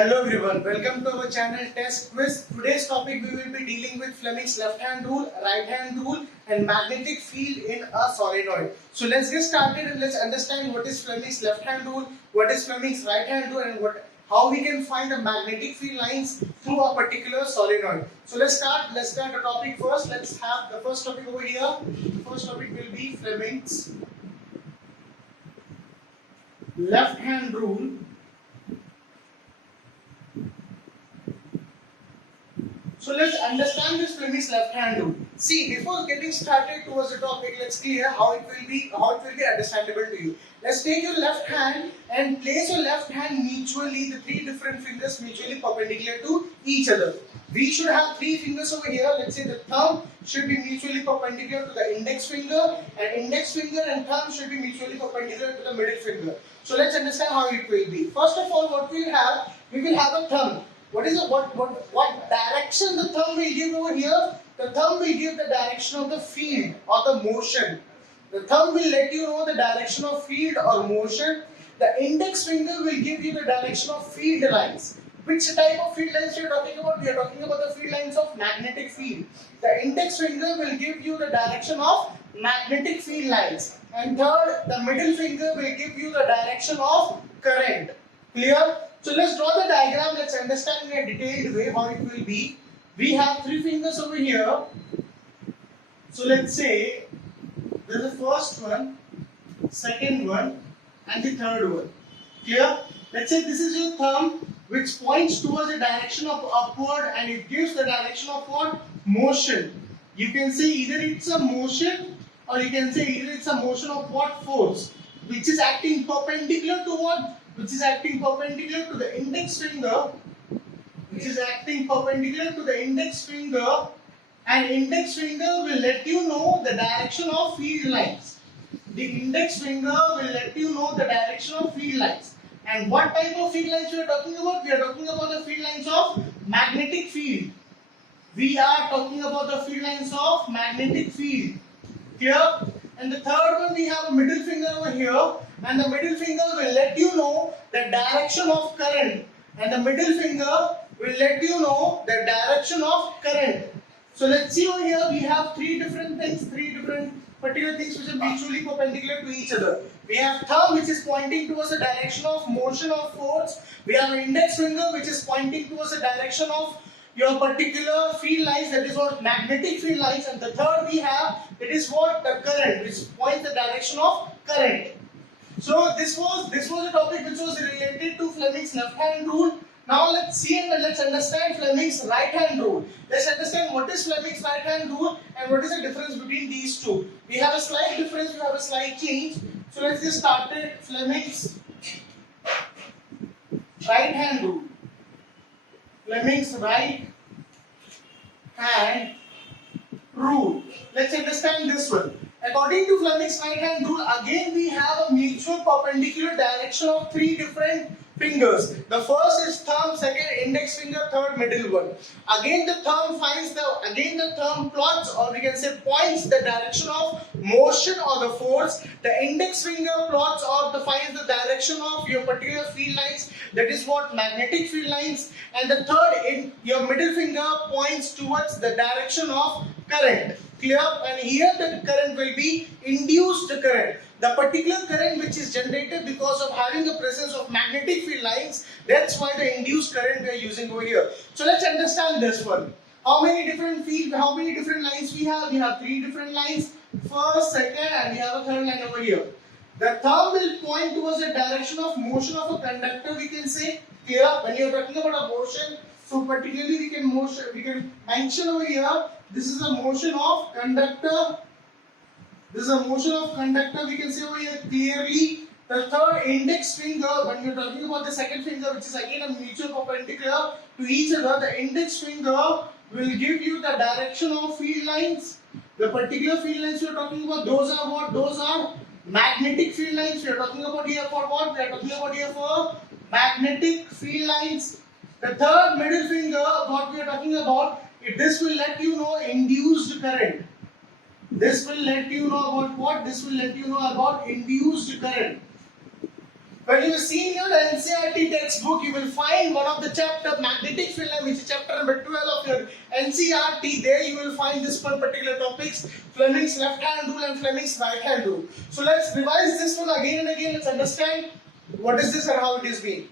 Hello everyone, welcome to our channel Test Quiz. Today's topic we will be dealing with Fleming's left hand rule, right hand rule and magnetic field in a solenoid. So let's get started and let's understand what is Fleming's left hand rule, what is Fleming's right hand rule and how we can find the magnetic field lines through a particular solenoid. So let's start the topic first. Let's have the first topic over here. The first topic will be Fleming's left hand rule. So let's understand this Fleming's left hand rule. See, before getting started towards the topic, let's clear how it will be understandable to you. Let's take your left hand and place your left hand mutually, the three different fingers mutually perpendicular to each other. We should have three fingers over here. Let's say the thumb should be mutually perpendicular to the index finger, and index finger and thumb should be mutually perpendicular to the middle finger. So let's understand how it will be. First of all, what we will have a thumb. What direction the thumb will give over here? The thumb will give the direction of the field or the motion. The thumb will let you know the direction of field or motion. The index finger will give you the direction of field lines. Which type of field lines we are talking about? We are talking about the field lines of magnetic field. The index finger will give you the direction of magnetic field lines. And third, the middle finger will give you the direction of current. Clear? So let's draw the diagram. Let's understand in a detailed way how it will be. We have three fingers over here. So let's say there's the first one, second one, and the third one. Clear? Let's say this is your thumb, which points towards the direction of upward, and it gives the direction of what? Motion. You can say either it's a motion, or you can say either it's a motion of what? Force, which is acting perpendicular to what? Which is acting perpendicular to the index finger, and index finger will let you know the direction of field lines. The index finger will let you know the direction of field lines. And what type of field lines we are talking about? We are talking about the field lines of magnetic field. We are talking about the field lines of magnetic field. Clear? And the third one, we have a middle finger over here, and the middle finger will let you know the direction of current, and the middle finger will let you know the direction of current. So let's see over here, we have three different particular things which are mutually perpendicular to each other. We have thumb, which is pointing towards the direction of motion or force. We have an index finger which is pointing towards the direction of your particular field lines, that is what? Magnetic field lines. And the third we have, it is what? The current, which points the direction of current. So this was a topic which was related to Fleming's left hand rule. Now let's see and let's understand Fleming's right hand rule. Let's understand what is Fleming's right hand rule and what is the difference between these two. We have a slight difference, we have a slight change. So let's get started. Fleming's right hand rule. Fleming's right hand rule. Let's understand this one. According to Fleming's right hand rule, again we have a mutual perpendicular direction of three different fingers. The first is thumb, second index finger, third middle one. Again the thumb plots, or we can say points the direction of motion or the force. The index finger plots or defines the direction of your particular field lines, that is what? Magnetic field lines. And the third, in your middle finger, points towards the direction of current. Clear? And here the current will be induced current. The particular current which is generated because of having the presence of magnetic field lines, that's why the induced current we are using over here. So let's understand this one. How many different lines we have? We have three different lines. First, second, and we have a third line over here. The thumb will point towards the direction of motion of a conductor, we can say. Clear? When you are talking about a motion, so particularly we can mention over here, this is a motion of conductor. This is a motion of conductor, we can say over here clearly. The third index finger, when you are talking about the second finger, which is again a mutual perpendicular to each other, the index finger will give you the direction of field lines. The particular field lines we are talking about, those are what? Those are magnetic field lines. We are talking about here for what? We are talking about here for magnetic field lines. The third middle finger, what we are talking about, this will let you know induced current. This will let you know about what? This will let you know about induced current. When you see in your NCERT textbook, you will find one of the chapter, magnetic field line, which is chapter number 12 of your NCERT. There you will find this one particular topics, Fleming's left hand rule and Fleming's right hand rule. So let's revise this one again and again. Let's understand what is this and how it is being.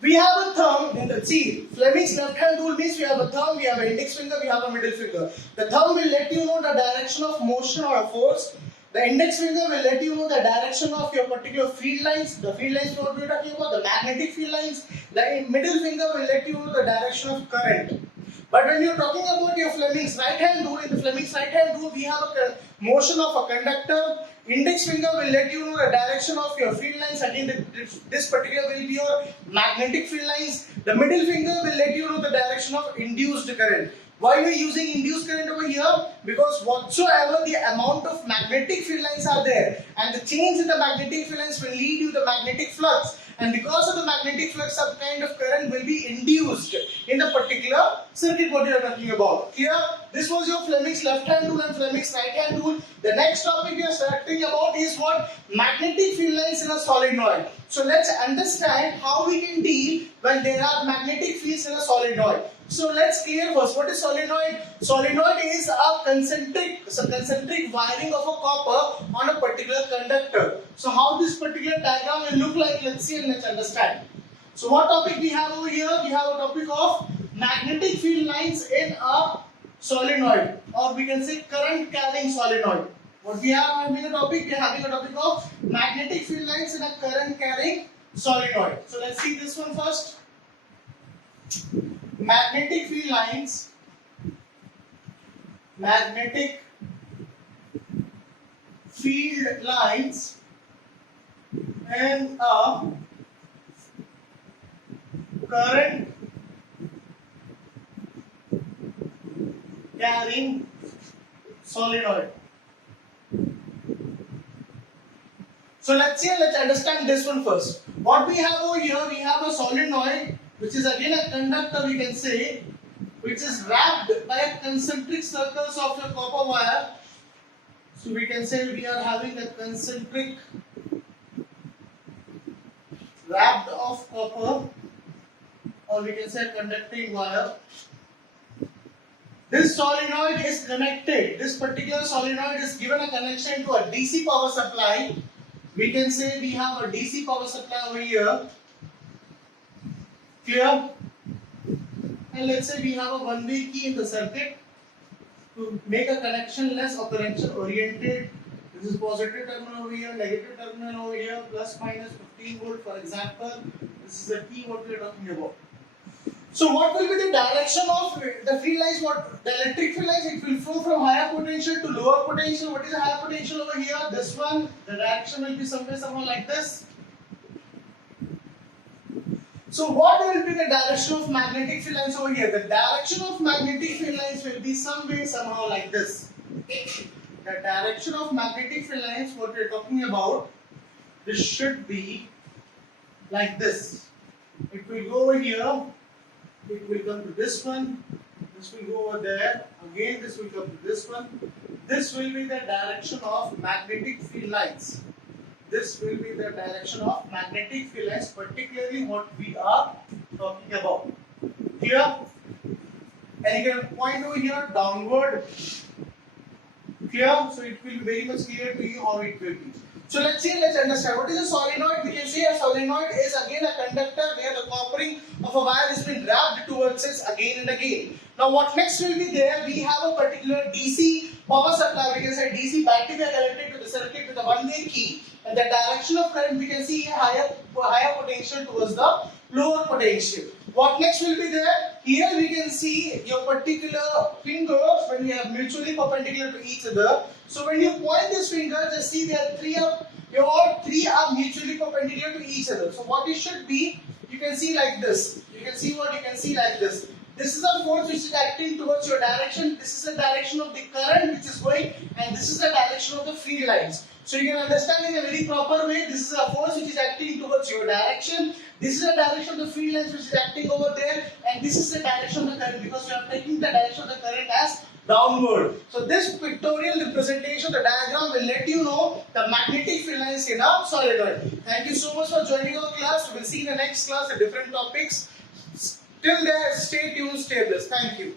We have a thumb in the see. Fleming's left hand rule means we have a thumb, we have an index finger, we have a middle finger. The thumb will let you know the direction of motion or a force. The index finger will let you know the direction of your particular field lines. The field lines what we are talking about, the magnetic field lines. The middle finger will let you know the direction of current. But when you are talking about your Fleming's right hand rule, in the Fleming's right hand rule we have a motion of a conductor. Index finger will let you know the direction of your field lines. Again, this particular will be your magnetic field lines. The middle finger will let you know the direction of induced current. Why we are using induced current over here? Because whatsoever the amount of magnetic field lines are there, and the change in the magnetic field lines will lead you to magnetic flux, and because of the magnetic flux, some kind of current will be induced in the particular circuit what you are talking about. Here, this was your Fleming's left hand rule and Fleming's right hand rule. The next topic we are starting about is what? Magnetic field lines in a solenoid. So let's understand how we can deal when there are magnetic fields in a solenoid. So let's clear first what is solenoid. Solenoid is a concentric wiring of a copper on a particular conductor. So how this particular diagram will look like, let's see and let's understand. So what topic we have over here? We have a topic of magnetic field lines in a solenoid, or we can say current carrying solenoid. What we are having a topic? We are having a topic of magnetic field lines in a current carrying solenoid. So let's see this one first. Magnetic field lines, magnetic field lines in a current carrying solenoid. So let's understand this one first. What we have over here, we have a solenoid, which is again a conductor, we can say, which is wrapped by concentric circles of your copper wire. So we can say we are having a concentric wrapped of copper, or we can say conducting wire. This solenoid is connected. This particular solenoid is given a connection to a DC power supply. We can say we have a DC power supply over here. Clear? And let's say we have a one-way key in the circuit to make a connectionless or connection oriented. This is positive terminal over here, negative terminal over here, plus minus 15 volt for example. This is the key what we are talking about. So what will be the direction of the field lines? What the electric field lines? It will flow from higher potential to lower potential. What is the higher potential over here? This one. The direction will be somehow like this. So what will be the direction of magnetic field lines over here? The direction of magnetic field lines will be somehow like this. The direction of magnetic field lines, what we are talking about, this should be like this. It will go over here. It will come to this one. This will go over there. Again, this will come to this one. This will be the direction of magnetic field lines. This will be the direction of magnetic field lines, particularly what we are talking about. Here, and you can point over here downward. Clear? So it will be very much clear to you how it will be. So let's understand what is a solenoid. We can say a solenoid is again a conductor where the coppering of a wire has been wrapped towards it again and again. Now what next will be there? We have a particular DC power supply. We can say DC battery we are connected to the circuit with a one-way key. And the direction of current we can see higher potential towards the lower potential. What next will be there? Here we can see your particular fingers when we are mutually perpendicular to each other. So when you point this finger, just see there all three are mutually perpendicular to each other. So what it should be, you can see like this. You can see like this. This is a force which is acting towards your direction. This is the direction of the current which is going, and this is the direction of the field lines. So you can understand in a very proper way, this is a force which is acting towards your direction. This is the direction of the field lines which is acting over there, and this is the direction of the current, because we are taking the direction of the current as downward. So this pictorial representation, the diagram will let you know the magnetic field lines in a solenoid. Thank you so much for joining our class. We will see in the next class the different topics. Till there, stay tuned, stay blessed. Thank you.